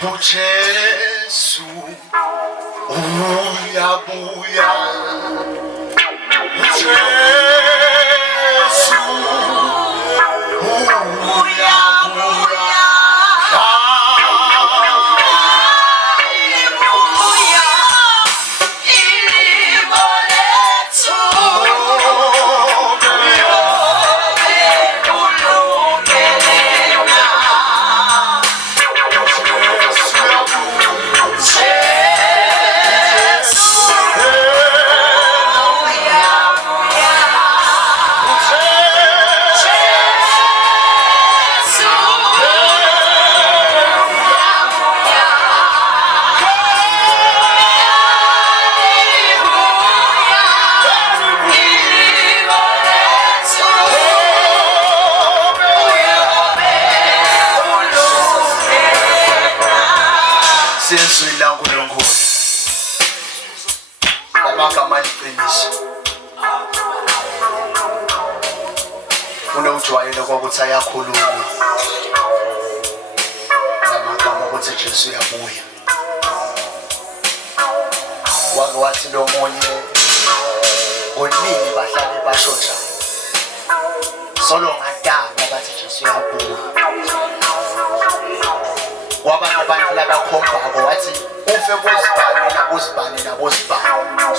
Jesu uyabuya Jesu uyabuya unojwayele kokuthi ayakhuluma namagama ukuthi Jesu uyabuya wake wathi lo munye ngoningi bahlale basho njalo solo ngadala bathi Jesu uyabuya wabanye abantu labakhombako wathi ufe kuzibani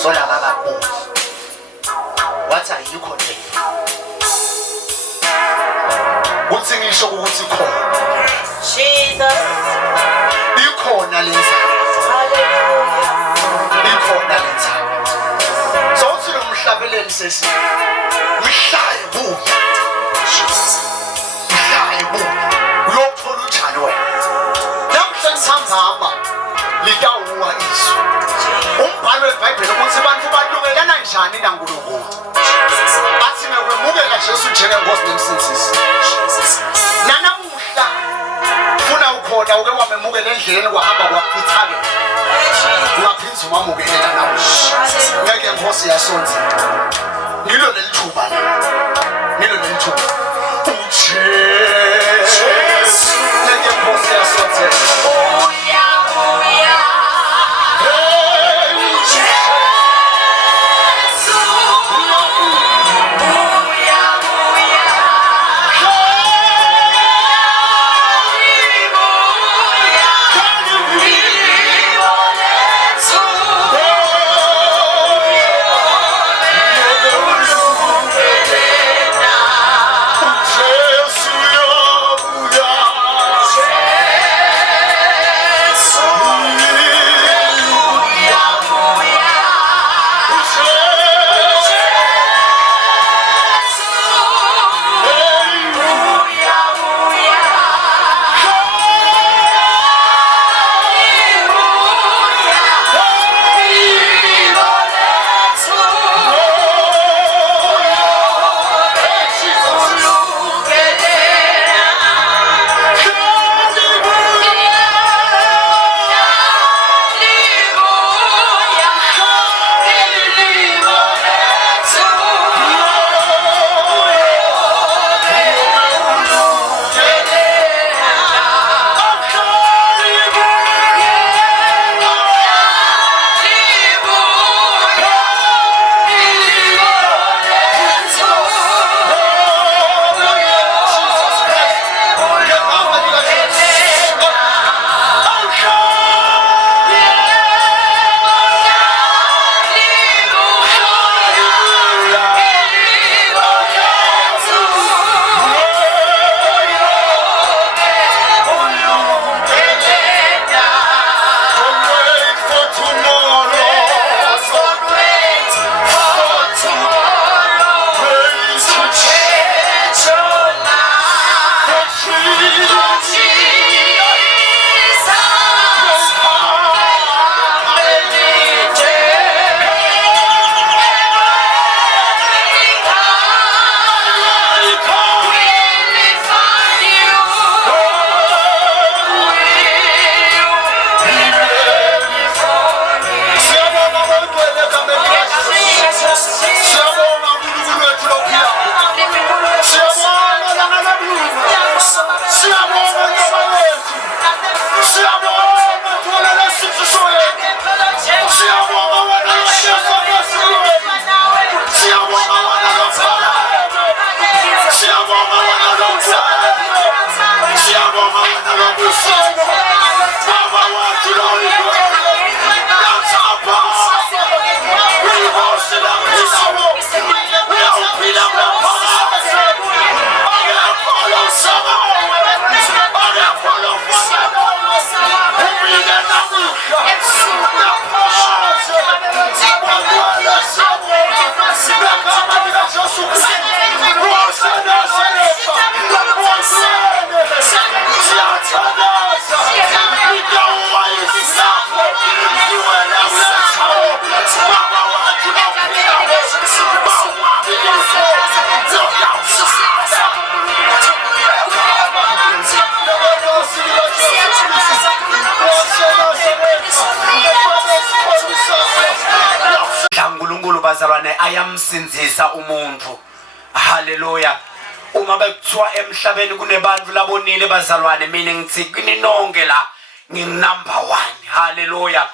sola kakabuyi wathi ayikho nje uthi ngisho ukuthi khona Jesus ikhona lenza ikhona lenza so uthi lo mhlabeleli sesi mhlaye buya mhlaye buya uyothola uthando wena namhlanje sihamba litawuwa isu umbhalo weBhayibheli ukuthi abantu balungelana njani naNkulunkulu bathi mewemukela Jesu njengenkosi nemsindisi nanamuhla ufuna ukhona uke wamemukela endleleni kwahamba kwaphithake ungaphinza umamukelela nawe ngeke inkosi yasonza ngilo lelithuba uJesu ngeke inkosi yasonza bazalwane ayamsinzisa umuntu. Haleluya. Uma bekuthiwa emhlabeni kunebantu labonile bazalwane, mina ngithi kini nonke la nginumber 1. Haleluya.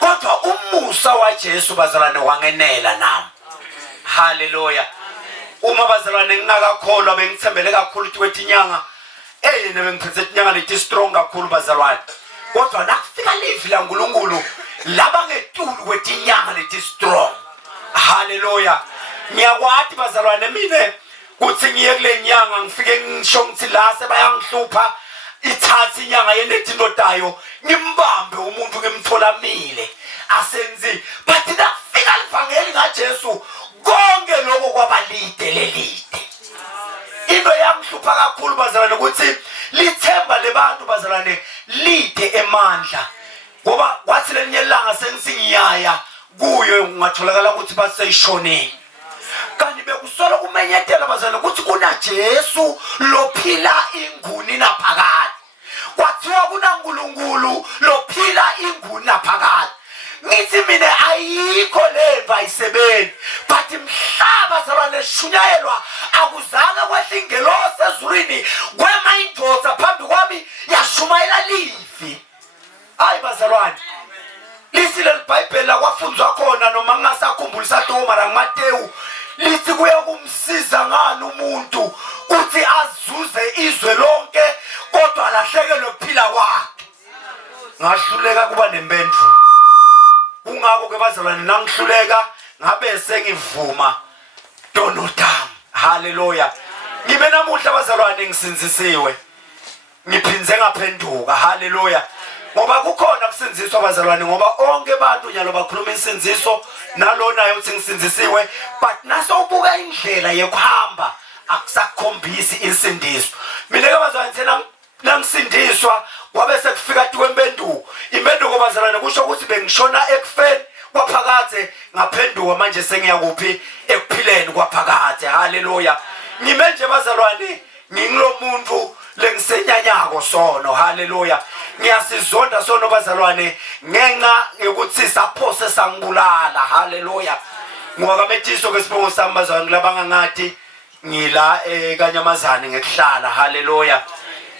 Kodwa umusa waJesu bazalwane wangenela nami. Haleluya. Uma bazalwane ngingakakholwa bengithembele kakhulu ukuthi inyanga nebengiphethe inyanga leti strong kakhulu bazalwane. Kodwa nakufika livi la uNkulunkulu laba ngetulu kwethi inyanga leti strong. Haleluya. Ngiyakwathi bazalwane mina kuthi ngiye kule nyanga ngifike ngisho ngithi la sebayangihlupha ithatha inyanga yenethi indodayo ngimbambe umuntu ngimtholamile asenzi but nafika livangeli ngaJesu konke lokho kwabalide lelide. Into yangihlupha kakhulu bazalwane ukuthi lithemba lebantu bazalwane lide emandla ngoba kwathi lelinye ilanga sengisingiyaya kuyo ngatholakala ukuthi baseyishoneni. Kanti bekusola kumenyetela bazalwane ukuthi kuna Jesu lophila inguni naphakade. Kwathiwa kuna uNkulunkulu lophila inguni naphakade. Ngithi mina ayikho lemva ayisebenzi but mhlaba bazalwane shunyayelwa akuzange kwehla ingelosi ezulwini kwema indoda phambi kwami yashumayela livi. Hayi bazalwane lisile iBhayibheli akwafundzwa khona noma ngingasakhumbulisa Tomara Matewu lithi kuya kumsiza ngani umuntu uthi azuze izwe lonke kodwa alahlekelwe ukuphila kwakhe. Ngahluleka kuba nempendulo. Kungako ke bazalwane nangihluleka ngabe sengivuma donodam. Haleluya. Ngibe namuhla bazalwane ngisinzisiwe. Ngiphinze ngaphenduka. Haleluya. Ngoba kukhona kusinziswa bazalwane ngoba onke abantu nyalo bakhuluma isinziso nalona uthi ngisinzisiwe but naso ubuka indlela yokuhamba akusakhombisi insindiso. Mina ke bazalwane thina nangisindiswa kwabe sekufika kwempenduko. Impenduko bazalwane kusho ukuthi bengishona ekufeni kwaphakade ngaphenduka manje sengiya kuphi ekuphileni kwaphakade. Haleluya. Ngime nje bazalwane ngingilo muntu lengisenyanyako sono. Haleluya. Ngiyasizonda sono bazalwane ngenxa yokuthi saphose sangibulala. Haleluya. Ngoba kametiso ke sibongo sami bazalwane labanga ngathi ngila eKanyamazane ngekuhlala. Haleluya.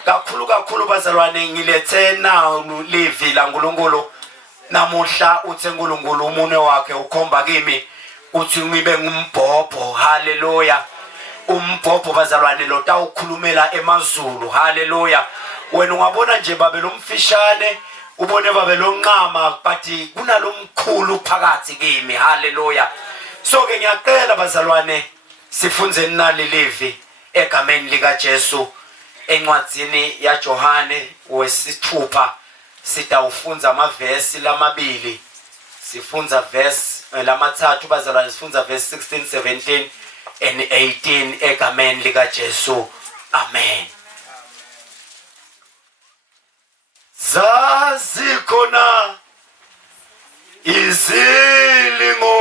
Kakhulu bazalwane ngilethe na livi la uNkulunkulu namuhla uthi uNkulunkulu umune wakhe ukhomba kimi uthi ngibe ngumbhobho. Haleluya. Umbhobho bazalwane lo tawukhulumela emazulu. Haleluya. Wena ungabona nje babe lomfishane ubone babe lonqama but kunalomkhulu phakathi kimi. Haleluya. So ke ngiyacela bazalwane sifunze nali livi egameni lika Jesu encwadzini yaJohane wesithupha sitawufunza amavesi lamabili. Sifunza verse lamathathu bazalwane sifunza verse 16, 17 and 18 egameni lika Jesu. Amen. Zazikhona izilingo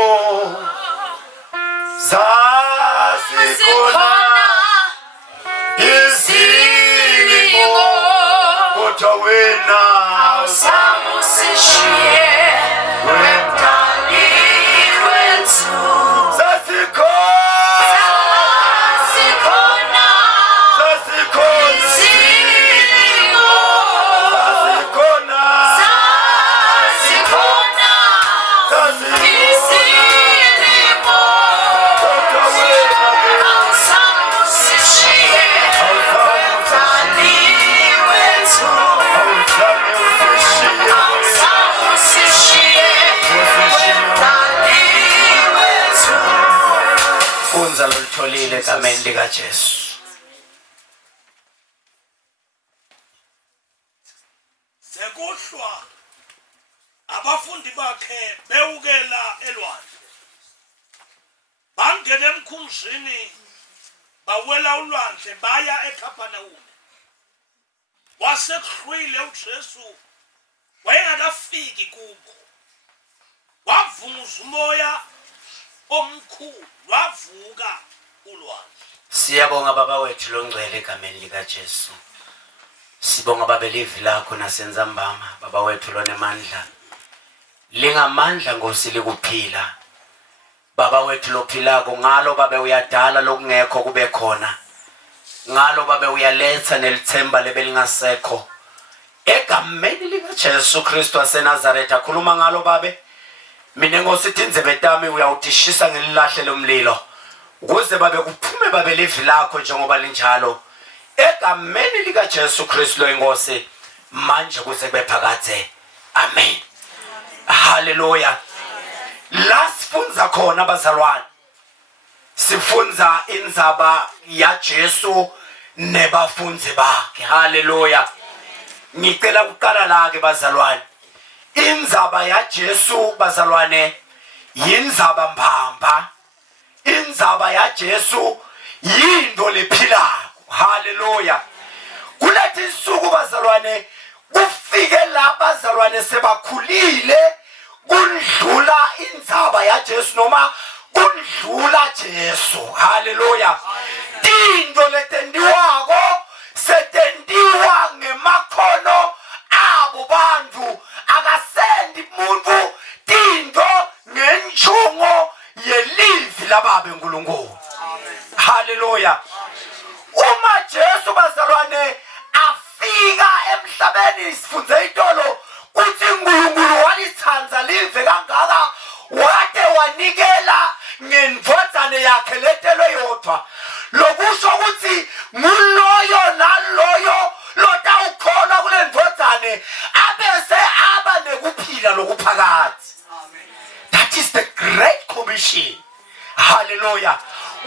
zazikhona izilingo kodwa wena usamusishiye wemtani wethu zazikhona izilingo zazikhona sitholile egameni likaJesu. Sekuhlwa abafundi bakhe bewukela elwandle. Bangena emkhumshini bawela ulwandle baya eKapanawume. Wasekuhlwile uJesu wayengakafiki kubo. Wavunguza umoya omkhulu wavuka ulwandle. Siyabonga baba wethu longcwele egameni likaJesu. Sibonga baba livi lakho nasenza mbama baba wethu lonemandla. Lingamandla Nkosi likuphila. Baba wethu lophilako ngalo baba uyadala lokungekho kube khona. Ngalo baba uyaletha nelithemba lebelingasekho. Egameni likaJesu Kristu waseNazaretha khuluma ngalo babe. Mina Nkosi tinzebe tami uyawutishisa ngelilahle lomlilo. Ukuze babe kuphume babe livi lakho njengoba linjalo. Egameni likaJesu Kristu loyinkosi manje kuze kube phakathe. Amen. Hallelujah. La sifunza khona bazalwane. Sifunza indzaba ya Jesu nebafunzi bakhe. Hallelujah. Ngicela ukuqala la ke bazalwane. Indzaba ya Jesu bazalwane yindzaba mbamba. Indzaba ya Jesu yinto lephilayo. Hallelujah. Kulethi insuku bazalwane kufike la bazalwane sebakhulile kundlula indzaba ya Jesu noma kundlula Jesu. Hallelujah. Into letendiwako setendiwa ngemakhono abo bantu akasendi muntu tinto ngenjongo yelivi lababe uNkulunkulu. Hallelujah. Uma Jesu bazalwane afika emhlabeni sifunze itolo kuthi uNkulunkulu walithanda live kangaka wade wanikela ngendvodzane yakhe lethelwe yodwa. Lokusho ukuthi nguloyo naloyo lotawukholwa kule ndvodzane abese aba nekuphila lokuphakathi. That is the Great Commission. Hallelujah.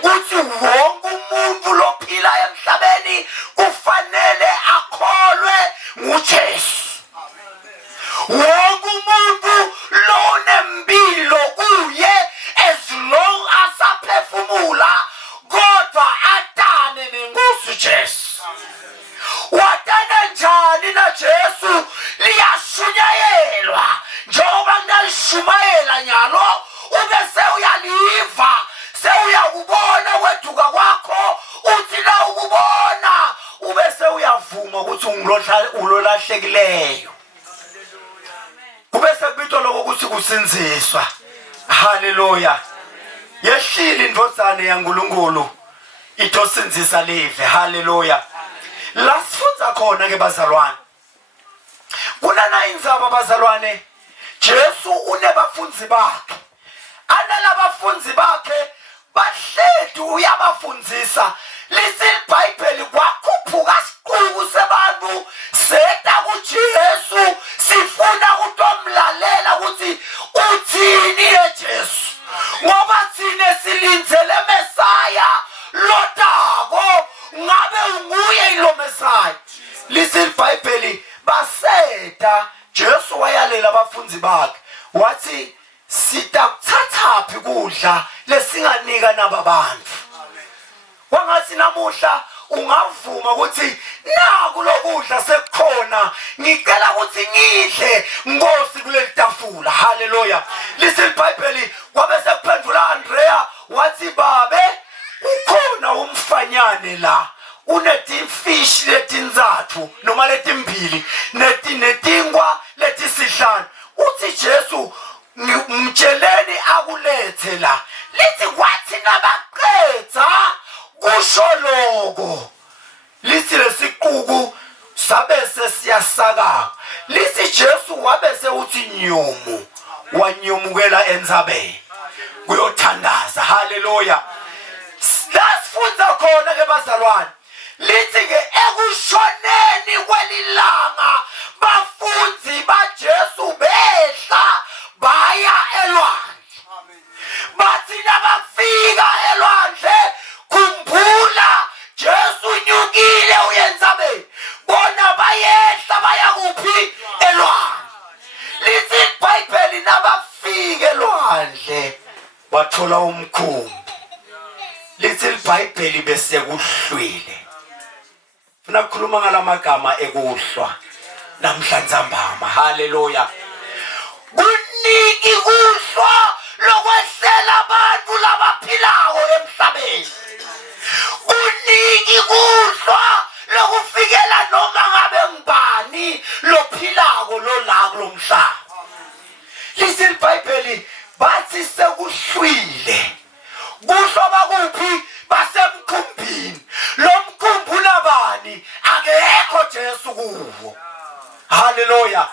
Uthi wonke umuntu lophila emhlabeni kufanele akholwe nguJesu. Wonke umuntu lonempilo kuye as long as aphefumula kodwa atane nenkosi Jesu. Watana njani na Jesu liyashunyayelwa njengoba nalishumayela nyalo ubese uyaliva sewuyakubona weduka kwakho uthi la ukubona ubese uyavuma ukuthi ulolahlekileyo. Kubese kubitwa lokho ukuthi kusinziswa. Hallelujah. Yehlile indvodzane yaNkulunkulu itosinzisa live. Hallelujah. La sifunza khona ke bazalwane. Kunana indzaba bazalwane Jesu unebafunzi bakhe. Analabafunzi bakhe bahlethu uyabafundzisa. Lisi iBhayibheli kwakhuphuka siqubu sebantu seta kuJesu sifuna ukumlalela ukuthi uthini eJesu. Ngoba thine silindzele Mesaya lotako ngabe unguye ilo Mesaya. Lisi iBhayibheli baseta Jesu wayalela abafunzi bakhe wathi sitakuthathaphi kudla lesinganika nababantu. Wangathi namuhla ungavuma ukuthi naku lokudla sekukhona ngicela ukuthi ngidle Nkosi kuleli tafula. Hallelujah. Listen iBhayibheli kwabe sekuphendula Andrea wathi babe ukhona umfanyane la unetimfishi letinzathu noma letimbili netingwa letisihlanu. Uthi Jesu mtsheleni akulethe la. Lithi kwathi nabaqedza kusho lokho lithi lesiquku sabese siyasaka. Lithi Jesu wabese uthi nyomu wanyomukela endzabeni kuyothandaza. Hallelujah. Lasifunza khona ke bazalwane lithi ke ekushoneni kwelilanga bafunzi baJesu behla baya elwandle. Bathi nabafika elwandle wathola umkhumbi. Lithi iBhayibheli bese kuhlwile. Funa ukukhuluma ngalamagama ekuhlwa namhlanje ntambama. Haleluya. Kuningi kuhlwa lokwehlela abantu labaphilayo emhlabeni. Kuningi kuhlwa lokufikela noma ngabe ngubani lophilayo la kulomhlaba. Lithi iBhayibheli bathi sekuhlwile. Kuhlwa bakuphi? Basemkhumbini. Lo mkhumbi unabani? Akekho Jesu kuwo. Haleluya.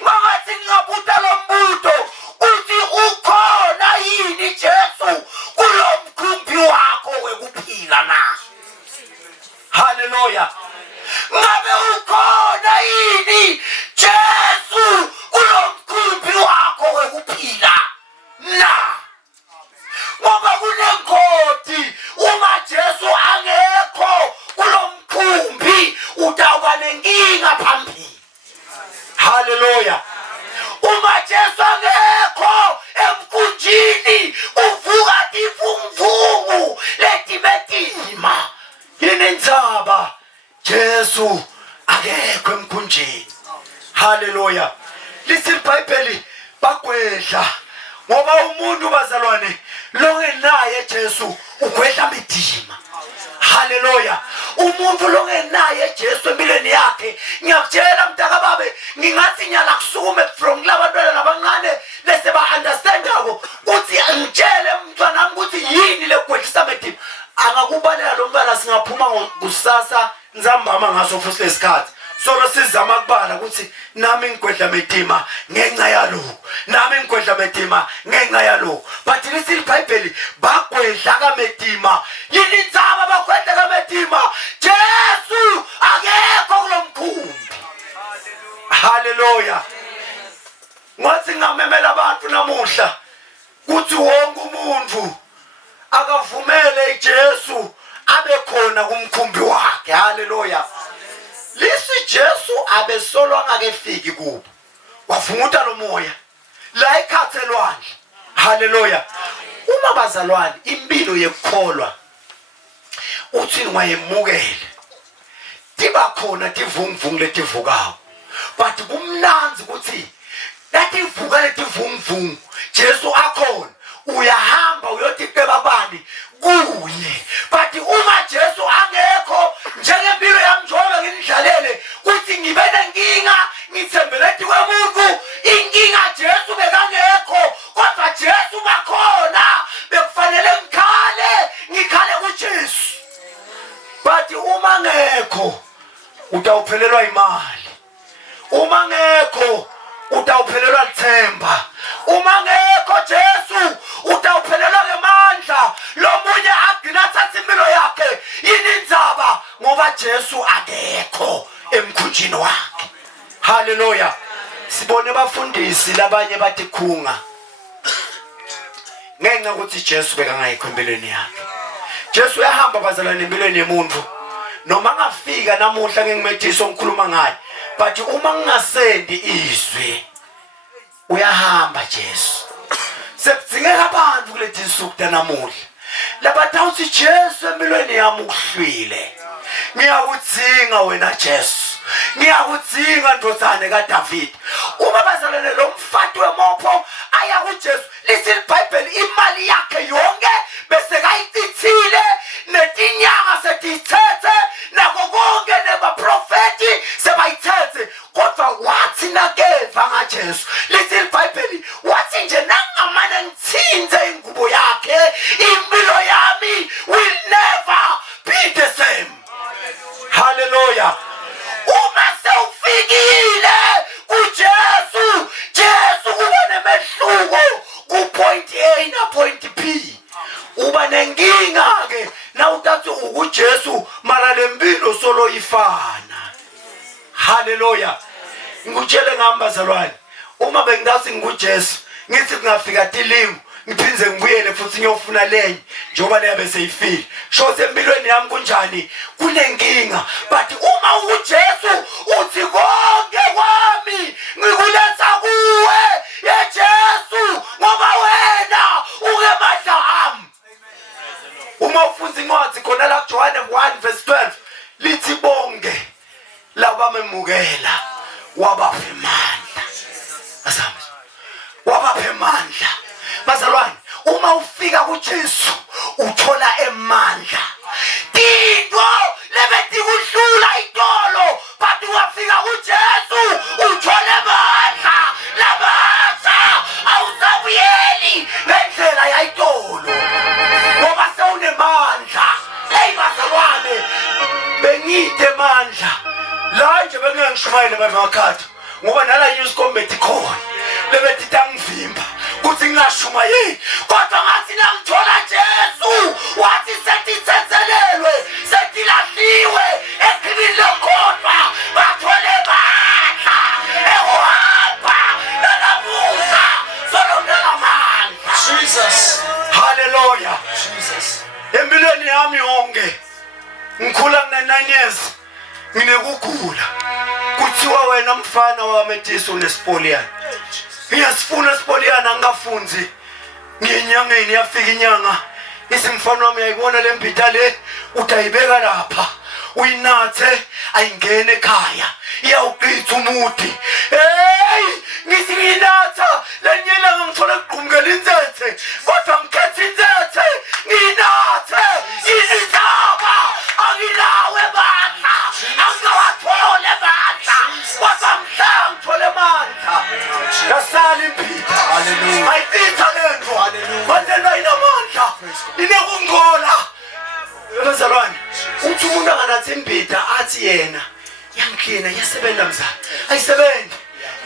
Mangathi ngingabuta lo mbuto uthi ukhona yini Jesu kulo mkhumbi wakho wekuphila na? Haleluya. Ngabe ukhona yini Jesu kulo mkhumbi wakho wekuphila na? Ngoba kunenkoti uma Jesu angekho kulo mkhumbi utawuba nenkinga phambili. Haleluya. Uma Jesu angekho emkhunjini uvuka tifunguvungu letimetima. Yini indzaba? Jesu akekho emkhunjini. Haleluya. Lithi iBhayibheli bagwedla ngoba umuntu bazalwane longenaye Jesu ugwedla midima. Haleluya. Umuntu longenaye Jesu empilweni yakhe, ngiyakutshela mntaka babe, ngingathi nyala kusukume from labantwana labancane lese ba understandako ukuthi ngitshele mntwana wami ukuthi yini legwedlisa midima. Angakubalela lo mntwana singaphuma kusasa ntambama ngaso futhi lesikhathi. Solo sizama kubala ukuthi nami ngigwedla midima ngenxa yalo. Nami ngigwedla midima ngenxa yalo. But lithi iBhayibheli bagwedla kamedima. Yini indzaba bagwedla kamedima? Jesu akekho kulomkhumbi. Haleluya. Ngathi ngamemela abantu namuhla ukuthi wonke umuntu akavumele Jesu abe khona kumkhumbi wakhe. Haleluya. Lisi Jesu abesolo angakefiki kubo. Wavunguta lo moya la ekhathelwane. Haleluya. Uma bazalwane impilo yekukholwa uthi ngwayemukele tiba khona tivunguvungu letivukayo. But kumnanzi ukuthi lativuka letivunguvungu Jesu akhona uyahamba uyothi bebabani kuye. But uma Jesu angekho njengempilo yami njengoba ngidlalele kuthi ngibe nenkinga ngithembele kwemuntu inkinga Jesu bekangekho kodwa Jesu bakhona bekufanele ngikhale kuJesu. But uma ngekho utawuphelelwa imali. Uma ngekho utawuphelelwa lithemba. Uma ngekho Jesu utawuphelelwa ngemandla. Lo munye agcina athatha impilo yakhe. Yini indzaba? Ngoba Jesu akekho emkhunjini wakhe. Haleluya. Sibone bafundisi labanye bathi khunga ngenxa ukuthi Jesu bekangayikho empilweni yakhe. Jesu uyahamba bazalwane empilweni yemuntu. Noma ngafika namuhla ngingimethisa ngikhuluma ngaye. But uma ngingasendi izwi uyahamba Jesu. Sekudzingeka abantu kulethi insuku namuhla labathi Jesu empilweni yami ukuhlwile. Ngiyakudzinga wena Jesu. Ngiyakudzinga ndodana kaDavid. Uma bazalwane lo mfati wemopho aya kuJesu. Lithi iBhayibheli imali yakhe yonke bese kayicithile netinyanga setithethe nako konke nebaprofeti sebayithethe kodwa wathi nakeva ngaJesu. Lithi iBhayibheli wathi nje nangamane ngithinze ingubo yakhe impilo yami will never be the same. Hallelujah. Uma sewufikile kuJesu, Jesu kuba nemehluko ku point A na point B. Uba nenkinga ke na utathi ukuJesu mara lempilo solo ifana. Hallelujah. Ngikutshele ngambazalwane uma bengathi nguJesu ngithi kungafika tilingu ngiphinze ngibuyele futhi ngiyofuna lenye njoba leyabe seyifile sho sempilweni yami kunjani kunenkinga. But uma uJesu uthi konke kwami ngikuletha kuwe ye Jesu ngoba wena ungema bamukela wabapha amandla. Asami. Wabapha amandla. Bazalwane, uma ufika kuJesu uthola amandla. Into lebethi kuhlula idolo, but wafika kuJesu uthola amandla. Labaza awusabuyeli ngendlela yayidolo. Ngoba sewunemandla. Hey bazalwane, bengide amandla. La nje bengengishumayele bemakhaya. Ngoba nala yisikombethi khona. Lebethi tangivimba. Kuthi ngashumayeli. Kodwa ngathi nangithola Jesu, wathi sethithethelelwe, sethilahliwe, ekhibini lokhohlwa, bathole amandla. Ehamba nalamusa solondela amandla. Jesus. Hallelujah. Jesus. Empilweni yami yonke ngikhula ngina 9 years nginekugula. Kuthiwa wena mfana waMethisi unespoliana. Ngiyasifuna ispoliana ngingafunzi. Ngiyenyangeni yafika inyanga. Isimfana wami yayibona lembita le utayibeka lapha. Uyinathe ayingene ekhaya. Iyawuqitha umuthi. Hey! Ngithi nginatha lenyela ngithola kuqhumukela inzethe. Kodwa ngikhetha inzethe. Nginathe izithaba. Angilawe bandla. Angawathole bandla. Kodwa ngithole bandla. Yasala impitha. Hallelujah. Ayipitha lento. Hallelujah. Bandla inamandla. Inekungcola. Bazalwane, uthi umuntu anganathi impitha athi yena yangikhina yasebenza mzala. Ayisebenzi.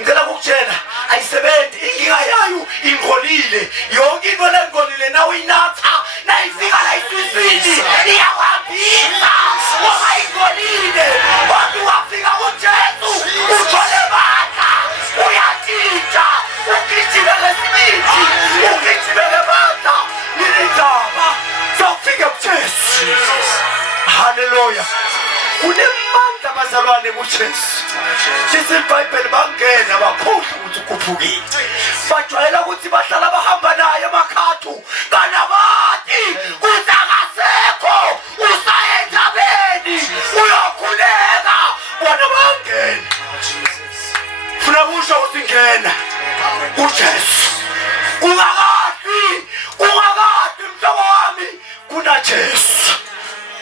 Ngicela ukutshela ayisebenzi. Inkinga yayo ingcolile. Yonke into lengcolile nawe uyinatha nayifika la iswisini iyawahambisa. Ngoba ingcolile. Wathi wafika kuJesu uthole amandla. Uyathinta. Ugijime ngesibindi. Ugijime ngamandla. Nilindaba. Sawufika kuJesu. Hallelujah. Kunemandla bazalwane kuJesu. Sithi iBhayibheli bangena bakhohlwa ukuthi ukuphukile. Bajwayela ukuthi bahlala bahamba naye emakhathu. Kanabati usakasekho usayentabeni uyokhuleka. Bona bangena. Funa kusho ukuthi ngena kuJesu. Ungakadli mhlobo wami kunaJesu.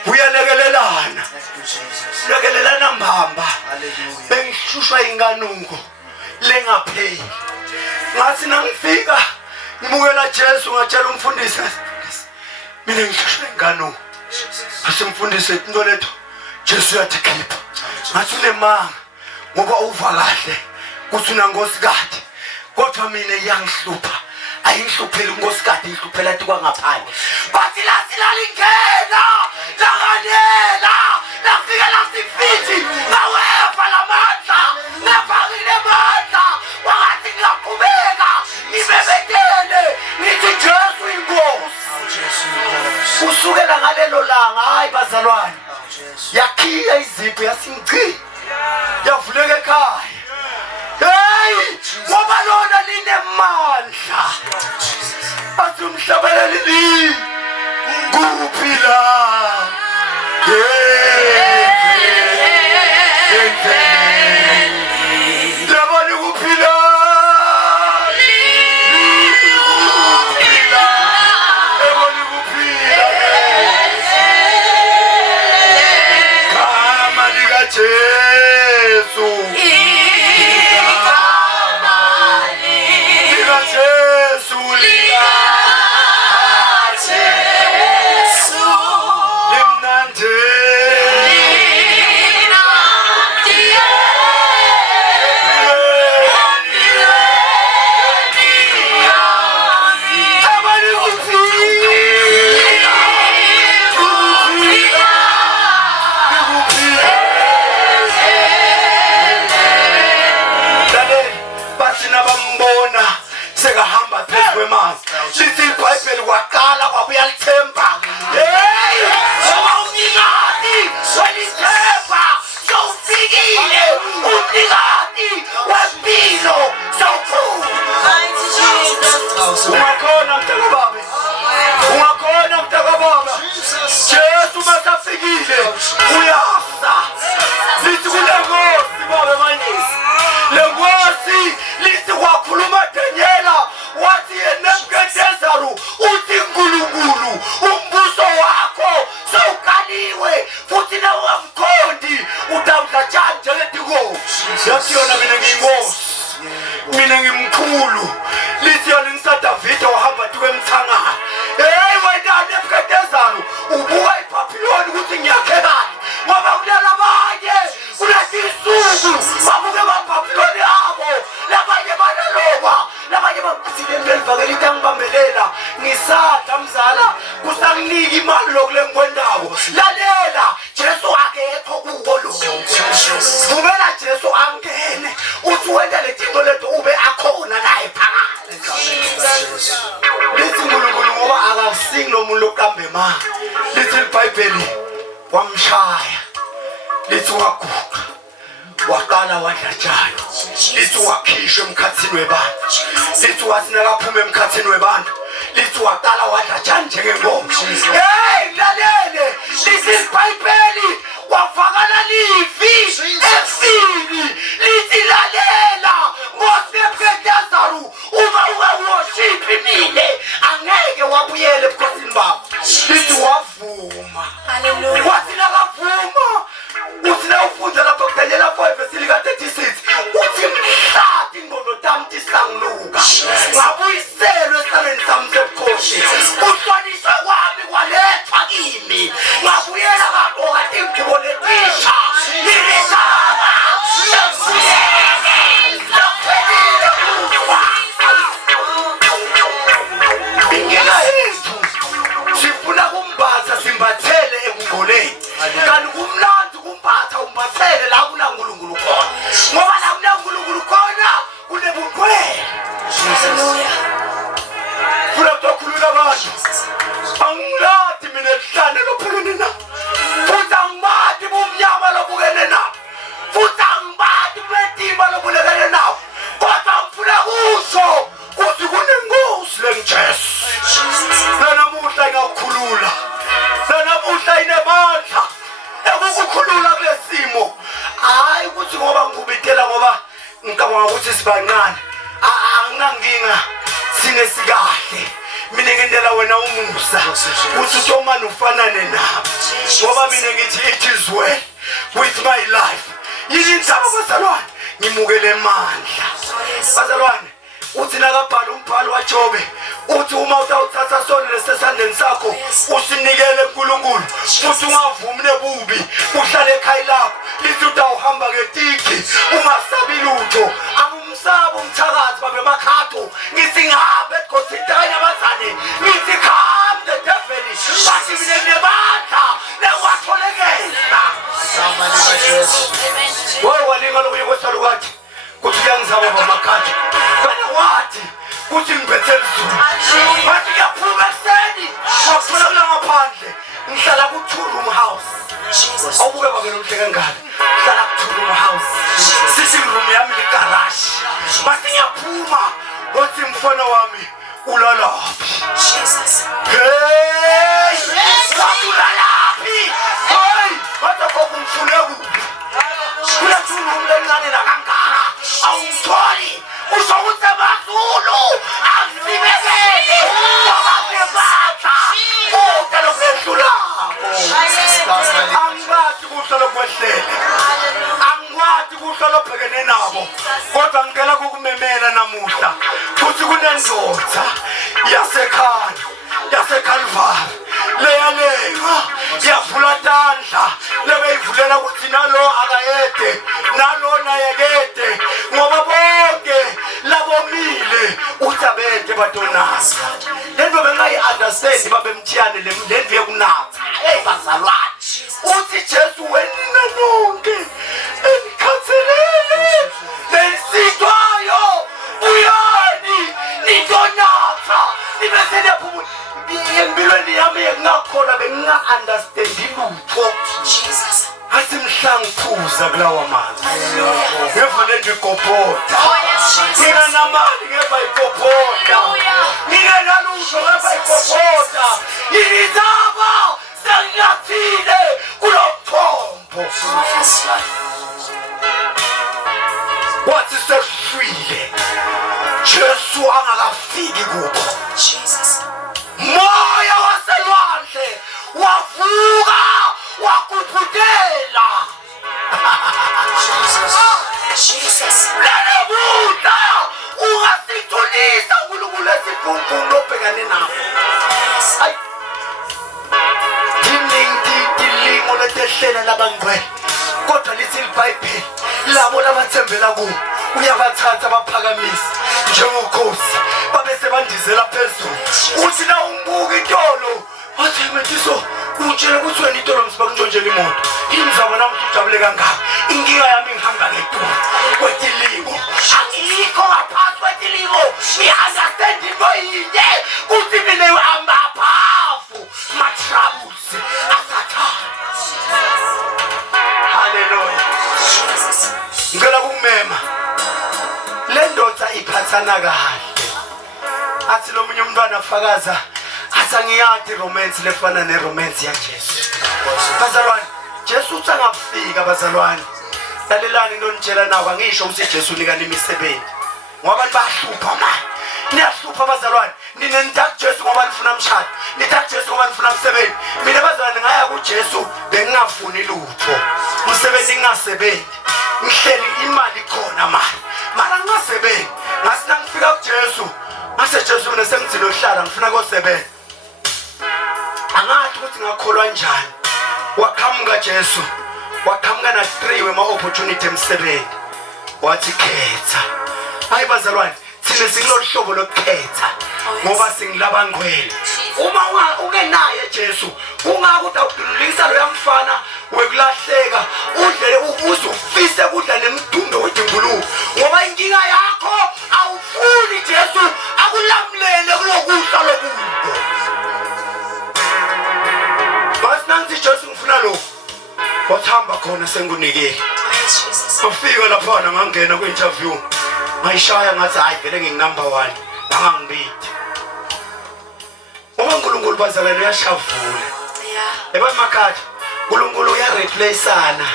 Uyalekelelana. Lekelelana mbamba. Bengishushwa inganungo lengapheli. Ngathi nangifika ngibukela Jesu ngatshela umfundisi mina ngishushwa inganungo. Asimfundise into letho Jesu yatikhipha. Ngathi unemanga ngoba uva kahle kuthi unankosikazi. Kodwa mina iyangihlupha. Ayingihlupheli unkosikazi ngihluphela athi kwangaphandle. Bathi lasilingena lakanela lafika lasifithi ngawefa lamandla ngafakile amandla wakati ngiyaqhubeka ngibebetele ngithi Jesu inkosi. Kusukela ngalelo langa hayi bazalwane yakhiya izipho yasingci yavuleka ekhaya. Hey! Ngoba lona linemandla. Athi umhlabeleli kuphila. Labani kuphila. Labani kuphila. Kama likaJesu. Sithi iBhayibheli waqala kwabuya lithemba. Hey! Ngoba umnikati walithemba sowufikile. Umnikati wempilo sowukhona. Ungakhona mntaka baba. Ungakhona mntaka baba. Jesu masafikile uyasa. Sithi kulenkosi baba. mkhulu lithi yona ngisadavida wahamba tuke emthangana hey wena nebuketezalo ubuka iBhabhiloni ukuthi ngiyakhekana ngoba kulala abanye kulethi isuku babuke eBhabhiloni abo labanye banaloba labanye bakuthile ngelivakela into angibambelela ngisada mzala kusanginika imali lokule ngikwendawo lalela Jesu akekho kuko lo vumela Jesu angene uthi wena letinto leto ube akhona naye phakathi lithi uNkulunkulu ngoba akasingi lo muntu okambe ma lithi iBhayibheli wamshaya lithi waguqa waqala wadlatshana lithi wakhishwa emkhathini webantu lithi wasinakaphuma emkhathini webantu lithi waqala wadlatshana njengenkomo hey lalele lithi iBhayibheli wavakala livi efini lithi lalela ngosebuketazaru uma worship mine angeke wabuyele ebukhosini bakho lithi wavuma Hallelujah. wathina kavuma uthina ufunda lapho kuthanyela 5 verse lika 36 uthi mhlati ingqondo tami tisangiluka ngabuyiselwe esameni sami sebukhosi uhlonishwe kwami kwalethwa kimi ngabuyela kaboka tingubo letisha nilizama inkinga yethu sifuna kumbatha simbathele ekungoleni kanti kumnandi kumphatha umbathele la kunaNkulunkulu khona ngoba la kunaNkulunkulu khona kunebungcwele funa ukukhulula abantu angilati mina ehlane lophekene na futhi angibati bumnyama lobukene na futhi angibati betimba lobulekene nabo kodwa ngifuna kusho kuthi kunengosi lenjesu nanamuhla ingakukhulula nanamuhla inebandla ekukukhulula kulesimo hayi ukuthi ngoba ngikubitela ngoba ngicabanga ukuthi sibancane anginankinga sine sikahle mina ngendlela wena umusa uthi uTomani ufanane nami ngoba mina ngithi it is well with my life yini indaba bazalwane ngimukele amandla bazalwane uthi nakabhala umbhalo waJobe uthi uma utawuthatha sona lesesandeni sakho usinikele kuNkulunkulu futhi ungavumi nebubi uhlale ekhaya lakho lithi utawuhamba ngetiki ungasabi lutho angumsabo umthakazi babe makhatho ngithi ngihambe eGositanya abazane ngithi come the devil bathi mina nebandla nekwatholekela Somebody says, wewe walinga lokuye kwesalukathi kuthi kuyangizaba bamakhatho kana wathi kuthi ngibethele izulu bathi kuyaphuma ekuseni waphula kula ngaphandle ngihlala ku-2 room house awubuke bakela umhle kangaka ngihlala ku-2 room house sitting room yami ligarashi bathi ngiyaphuma wathi mfana wami ulalaphi hey wathi ulalaphi hey wathi kokungifune kuphi kula 2 room lencane nakangaka awungitholi usho ukuthi amazulu angizibekele ngoba ngebatha kude lokwehlulako angikwazi kuhle lokwehlela angikwazi kuhle lobhekene nabo kodwa ngicela kukumemela namuhla futhi kunendoda yaseKalvari leyalenga yavula tandla lebeyivulela ukuthi nalo akayede nalo nayekede ngoba bonke labomile uthi abede badonasa lento bengayi-understand babemthiyane lendlu yekunatha hey bazalwane uthi Jesu wenina nonke enikhathelele lensitwayo buyani nidonatha nibesenephumula empilweni yami engakhona benginga-understandi lutho asimhlangiphuza kulawa manzi ngevane ngigobhoda nginganamali ngeva igobhoda ngingenalutho ngeva igobhoda yinizaba senginyathile kulo mthombo wathi sesifile Jesu angakafiki kupho moya waselwandle wavuka wakuphutela Jesus. lelebuta uNkulunkulu obhekane nabo. Hayi. Dilingo letehlela labangcwele. Kodwa lithi iBhayibheli labo labathembela kuwo uyabathatha baphakamisa njengokhosi babe sebandizela phezulu. Uthi na umbuka itolo wathi Metiso utshela ukuthi wena itolo msiba kunjongela imoto. Imizamo nami ujabule kangaka. Inkinga yami ngihamba ngetolo kwetilingo. Angikho ngaphansi kwetilingo. I-understand into yinye ukuthi mina uhamba phafu ma-troubles asathatha. Hallelujah. Ngicela ukumema le ndoda iphathana kahle. Athi lo munye umntwana afakaza athi angiyadi romance lefana neromance yaJesu. Bazalwane, Jesu uthi angafika bazalwane. Lalelani into nitshela nawo angisho ukuthi Jesu unika imisebenzi. Ngoba abantu bahlupha manje. Niyahlupha bazalwane. Ninendak Jesu ngoba nifuna umshado. Nidak Jesu ngoba nifuna umsebenzi. Mina bazalwane ngaya kuJesu bengingafuni lutho. Umsebenzi ngingasebenzi. Ngihleli imali khona manje. Mara ngingasebenzi. Ngasina ngifika kuJesu. Mase Jesu mina sengizilo hlala ngifuna kosebenza. Angathi ukuthi ngakholwa njani. Wakhamuka Jesu. Wakhamuka na 3 wema opportunity emsebenzi. Wathi khetha. Hayi bazalwane, thina singilolu hlobo lokukhetha ngoba singilabangcwele. Uma ungenaye Jesu, kungakuthi awudululisa lo yamfana wekulahleka, udle uzufise kudla nemidumbe wedinguluku. Ngoba inkinga yakho awufuni Jesu akulamlele kulokudla lokudla. Basi nansi Jesu ngifuna lo. Wathamba khona sengunikile. Bafika lapha ngangena ku-interview. Ngayishaya ngathi hayi vele nginginumber 1 angangibidi. Ngoba uNkulunkulu bazalwane uyashavula. Eba emakhaya uNkulunkulu uyareplaceana.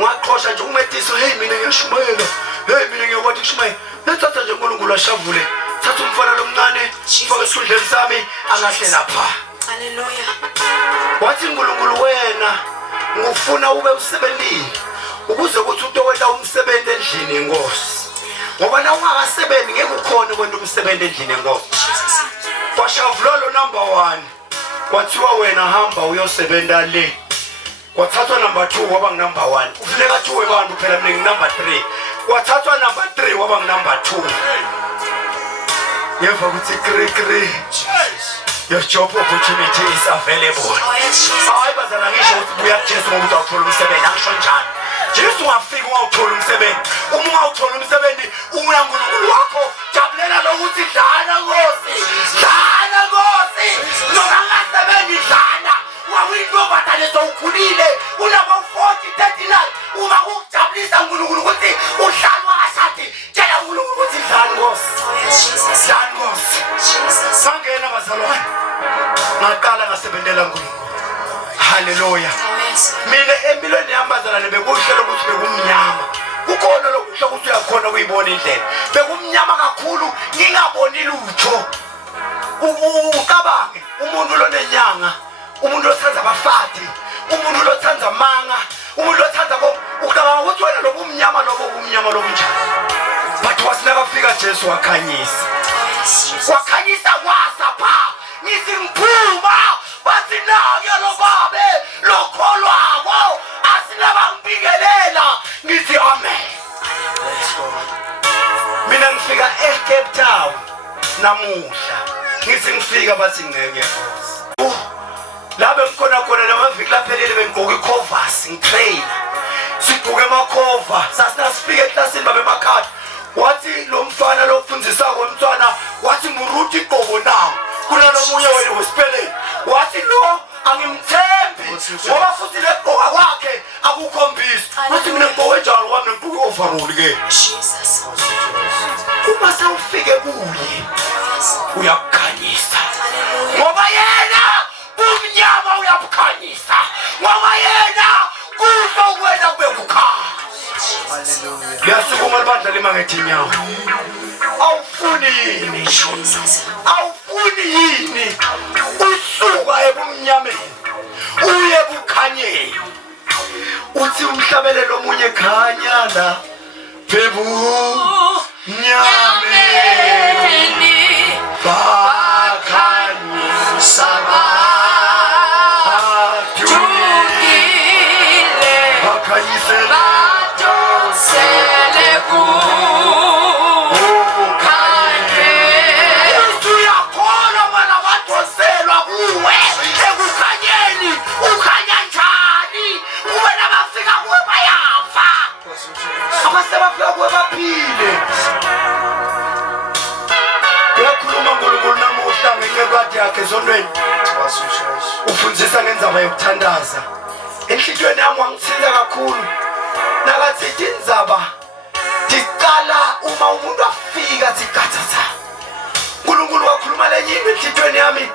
Ngaqhosha nje uMetiso hey mina ngiyashumayela. Hey mina ngiyawathi kushumayela. Lethatha nje uNkulunkulu ashavule. Thatha umfana lomncane faka esikhundleni sami angahle lapha. Hallelujah. Wathi uNkulunkulu wena ngifuna ube usebenzile ukuze ukuthi utowela umsebenzi endlini yenkosi. Ngoba na ungakasebenzi ngeke ukhona kwenda umsebenzi endlini yenkosi. Kwashavulolo number 1. Kwathiwa wena hamba uyosebenza le. Kwathathwa number 2 waba number 1. Kufuneka kuwe bantu phela mina number 3. Kwathathwa number 3 waba number 2. Yeva ukuthi kri. Your job opportunity is available. Hayi bazana ngisho ukuthi buya kuJesu ngoba uthola umsebenzi angisho njani. Jesu wafika wawuthola umsebenzi. Uma ungawuthola umsebenzi uya uNkulunkulu wakho jabulela lokuthi dlana Nkosi. Dlana Nkosi. Noma ngasebenzi dlana. Wawinto batale sowukhulile unabo 40 39 uma ukujabulisa uNkulunkulu ukuthi udlalwa ashathi tshela uNkulunkulu ukuthi dlana Nkosi. Dlana Nkosi. Sangena bazalwane. Ngaqala ngasebenzela uNkulunkulu. Hallelujah. Mina empilweni yambazalane bekuhlelo ukuthi bekumnyama. Kukhona lokuhla ukuthi uyakhona ukuyibona indlela. Bekumnyama kakhulu ngingaboni lutho. Ucabange umuntu lo nenyanga, umuntu othanza abafati, umuntu lo othanza manga, umuntu lo othanza ucabanga ukuthi wena lobumnyama lobunjani. But wasinakafika Jesu wakhanyisa. Wakhanyisa wasapha. Ngithi ngiphuma bathi nake lo babe lokholwako asinabangibikelela ngithi amen. Mina ngifika eCape Town namuhla ngithi ngifika bathi ngeke Nkosi. La bengikhona namaviki laphelele bengigqoka icovers ngitrainer. Sigqoke amakhova sasinasifika eklasini babe emakhaya. Wathi lo mfana lo ufundisa komntwana wathi nguruthi igqobo nawo. Kuna nomunye wena wesipeleni. Wathi lo angimthembi ngoba futhi legqoka kwakhe akukhombisi. Wathi mina ngigqoke njalo wami ngigqoke overall ke. Jesus. Uma sawufike kuye uyakukhanyisa. Ngoba yena umnyama uyabukhanyisa. Ngoba yena kuzokwenda kube kukhanya. Hallelujah. Ngiyasukuma libandla limangethi nyawo. Awufuni yini? Awufuni yini? Usuka ebumnyameni uye bukhanyeni. Uthi umhlabelelo omunye khanya la bebu nyameni. uNkulunkulu namuhla ngencwadi yakhe ezonweni ufundisa ngendaba yokuthandaza. Enhlitweni yami wangithinta kakhulu. Nakathi indzaba diqala uma umuntu afika thigathatha. uNkulunkulu wakhuluma lenye into enhlitweni yami.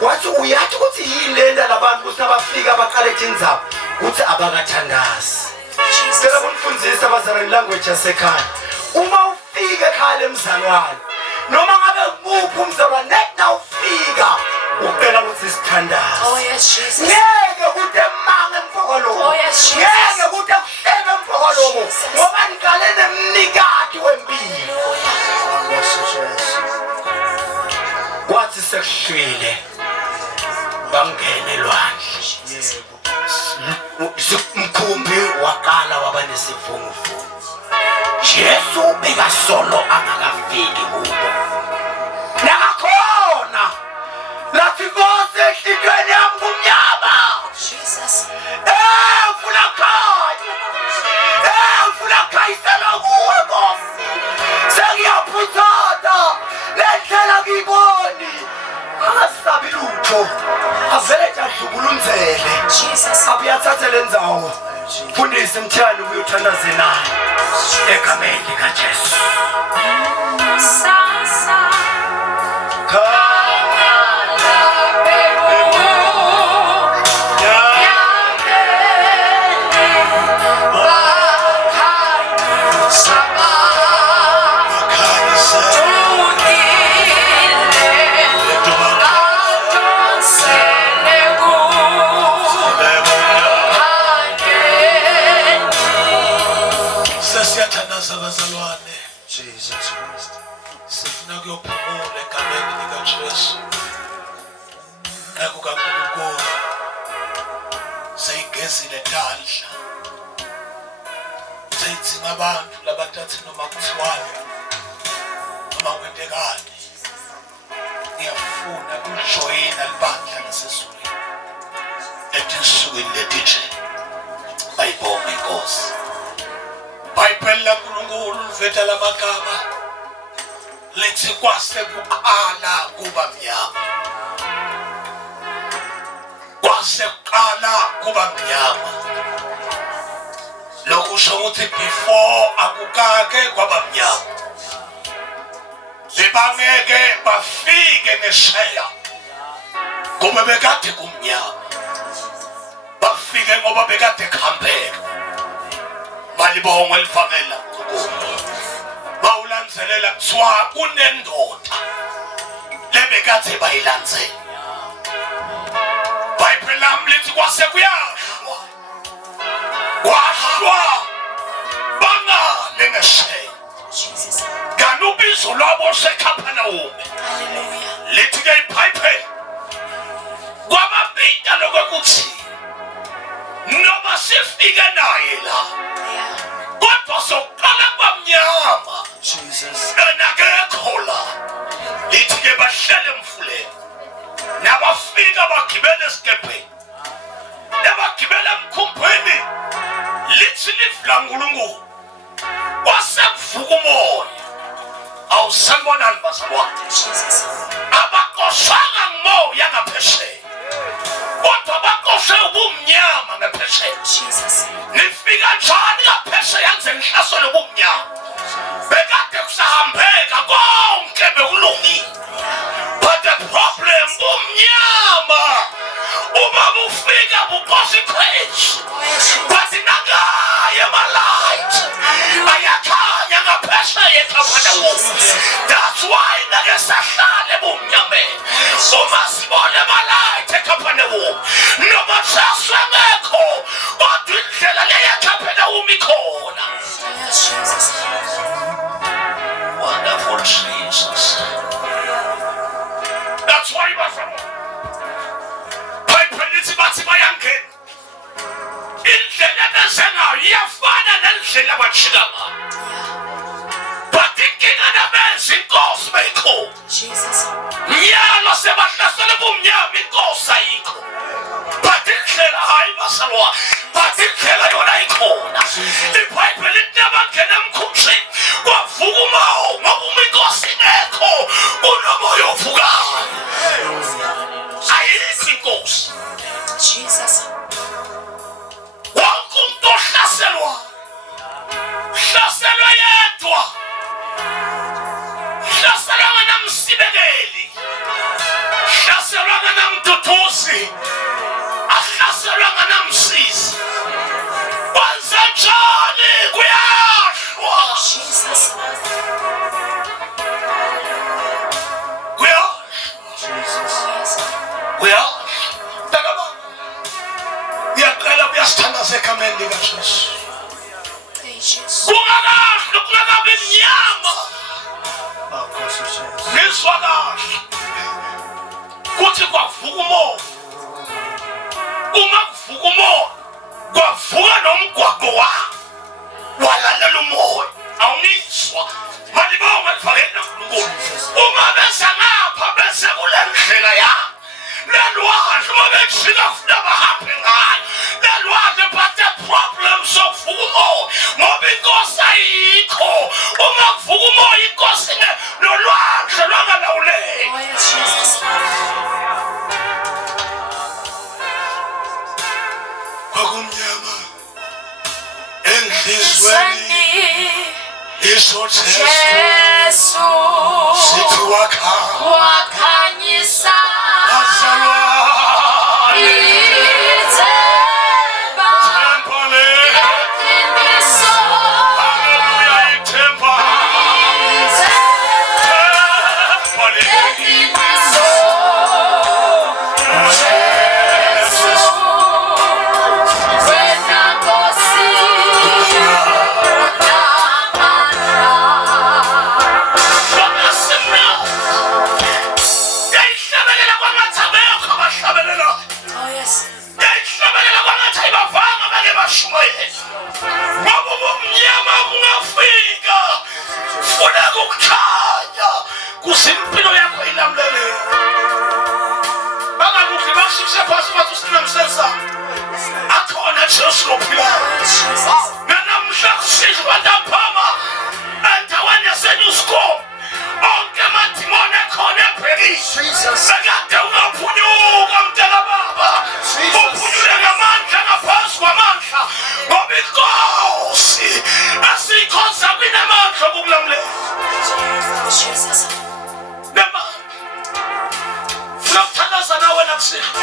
Wathi uyathi ukuthi yini lenda labantu ukuthi abafika abaqale indzaba ukuthi abakathandazi. Ngicela kunifundisa abazalwane language yasekhaya. Uma ufika ekhaya emzalwane noma ngabe nguphi umzalwane nekna ufika ucela ukuthi sithandaze. Oh yes, Jesus. Ngeke kude mange emvokolomo. Oh yes, Jesus. Ngeke kude kuhlebe emvokolomo ngoba ngikale nemnikati wempilo. Kwathi sekushwile bangene elwandle. Umkhumbi waqala waba nesivunguvungu. Jesu bekasolo angakafiki kubo. Nakakhona lathi Nkosi enhlitweni yami kumnyama. Jesus. Ufuna khanya. Ufuna khayisela kuwe Nkosi. Sengiyaphuthata lendlela ngiyiboni. Angasabi lutho. Avele jadlubulunzele. Jesus. Abuyathathe lendzawo. Fundisa imthando ukuyothandaza naye. Egameni likaJesu. Sasa. Abazalwane Jesus Christ sifuna kuyophumula egameni likaJesu. EkukaNkulunkulu seyigezile tandla. Seyithi ngabantu labathathe noma kuthiwane noma kwentekani. Ngiyafuna ukujoyina libandla lasezulwini. Etinsukwini letinje bayibonge Inkosi. Bible laNkulunkulu liveta lamagama lithi kwasekuqala kuba mnyama. Kwasekuqala kuba mnyama. Lokusho ukuthi before akukake kwaba mnyama. Bebangeke bafike nesheya ngoba bekade kumnyama. Bafike ngoba bekade khambeka. Balibonga elifakela bawulandzelela kuthiwa kunendoda lebekade bayilandzela. Bible lami lithi kwasekuyashwa bangale ngesheya. Kanti ubizo lwabo seKhapanawume lithi-ke iBhayibheli kwabapita lokwekuthi noma sifike naye la kodwa sokuqala kwamnyama enakekho la lithi-ke bahlele emfuleni nabafika bagibele esikepeni nabagibele emkhumbeni lithi lifu laNkulunkulu wasekuvuka umoya. Awusanibonani bazalwane? Abakoshanga ngumoya ngaphesheya kodwa bakoshe ubumnyama ngaphesheya. Nifika njani ngaphesheya ngize ngihlasele ubumnyama? Bekade kusahambeka konke bekulungile. But the problem bumnyama uma bufika bukhosi khweshi. But nakaye malight ayakhanya ngaphesheya eKhapanawume. That's why ngeke sahlale bumnyameni. Uma sibone malight eKhapanawume noma saswe ngekho kodwa indlela leya eKhapanawume ikhona. Wonderful Jesus. That's why you are from Bible lithi bathi bayangena. Indlela ebezengayo iyafana nendlela abajika ngayo. But inkinga nabenza inkosi beyikhona. Nyalo sebahlasela ubumnyama inkosi ayikho. But indlela hayi basalwa. But indlela yona ikhona. iBhayibheli lithi nabangena emkhunjini kwavuka umoya ngoba inkosi ingekho kunomoya Inkosi ahlaselwa nganamsisi. Kwenzenjani kuyashwa. Jesus. Uyaqala ekameni likaJesu. Jesus. Kungakahle kungakabi mnyama. Ngizwa kahle. Kuthi kwavuka umoya. Uma kuvuka umoya, kwavuka nomgwaqo walalela umoya. Awungizwa. Manje bawungafakela uNkulunkulu. Uma bese ngapha bese kule ndlela ya. Lelwazi uma bejika futhi abahambe ngayo. Lelwazi but the problem sokuvuka umoya. Ngoba inkosi ayikho. Uma kuvuka umoya inkosi nolwazi lwangalawuleki. Oh yes, Jesus. Kwakumnyama enhlizweni isothesu Yesu sithi wakha wakhanyisa azalwane ithemba tempa le iqiniso haleluya ithempa tempa le iqiniso wena Nkosi yayihlabelela kwangathi abekho abahlabelela Oh yes. yayihlabelela kwangathi ayibavanga bake bashumayela ngoba ubumnyama bungafika funeka ukukhanya kuzimpilo yakho ilamlelele bangakuhle bakushishe phasi bathi usinamsesa akhona Jesu lophilayo Jesus. nanamhla kusihlwa ntaphama endaweni yaseNewscom onke amadimoni ekhona ebhekile bekade ungaphunyuka mntana baba uphunyule ngamandla ngaphansi kwamandla ngoba inkosi asikhonza kwinamandla okukulamlela Jesus. nemandla lokuthandaza nawe nakusihlwa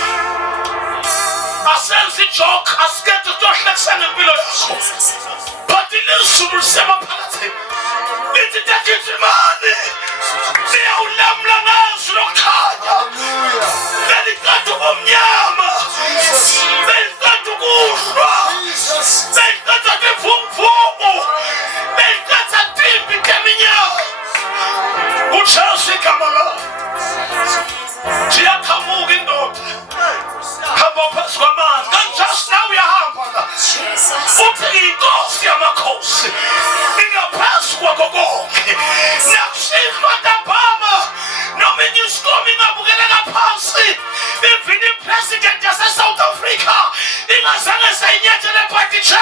asenze ijoke asikethe utohlekisana impilo yakho Jesus. but ilizulu lisemaphakathini lithi tekizimani liyawulamla ngazwi lokukhanya belikade ubumnyama belikade ukuhlwa belikade imvumvumu belikade timbi keminyaka uJesu igama lakho ziyaqhamuka indoda hamba phezu kwamanzi kanjani nawe uyahamba la Jesus. uthi inkosi yamakhosi ingaphezu kwakho konke nakusihlwa ntambama noma iNewscom ingabukeleka phansi even ipresident yase-South Africa ingazange sayinyathele but Jesu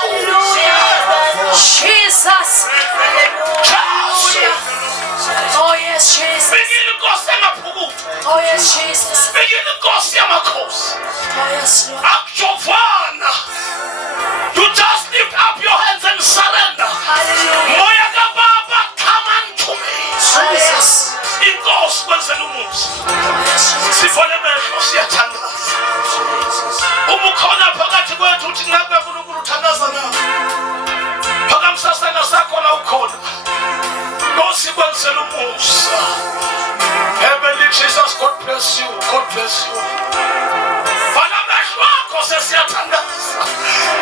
Hallelujah. Jesus. Hallelujah. Oh yes, Jesus. bikile inkosi engaphukuphi Oh yes, Jesus. bikile inkosi yamakhosi Oh yes, Lord. akujovana you just lift up your hands and surrender Hallelujah. moya kababa come unto me Oh yes. inkosi kwenzela umusa Oh yes, Jesus. sivole mehlo siyathandaza uma ukhona phakathi kwethu uthi ngabe uNkulunkulu uthandaza nawe phakamsasana sakho la ukhona nkosi kwenzela umusa heavenly Jesus God bless you vala mehlo akho sesiyathandaza